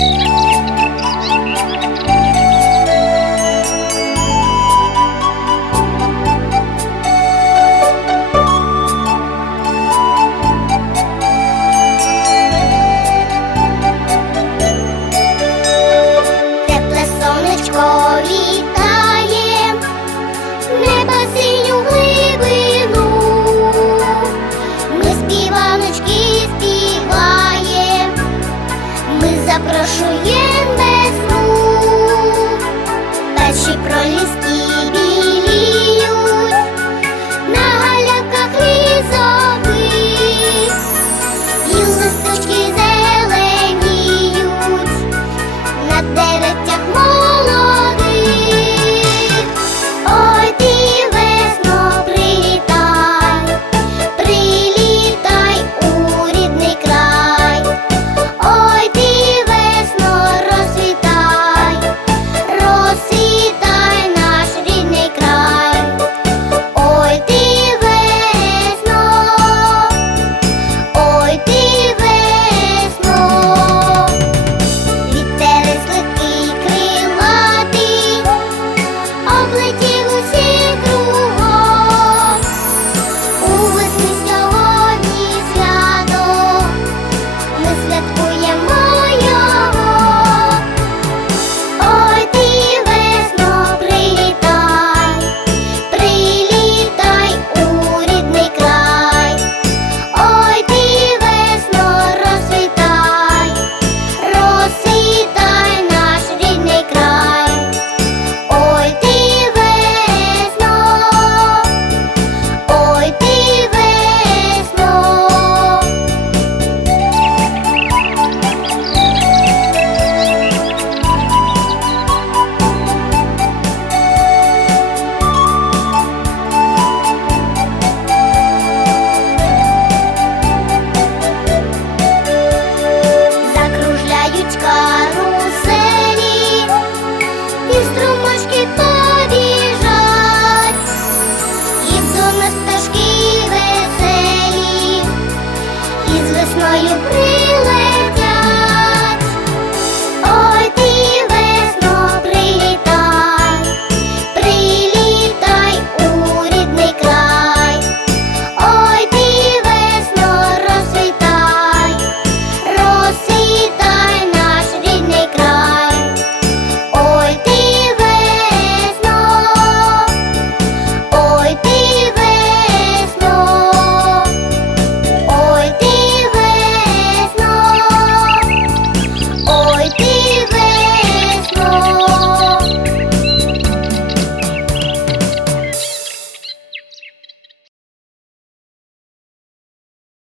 Música All is крутять каруселі, і струмочки побіжать, і до нас пташки веселі, і з весною.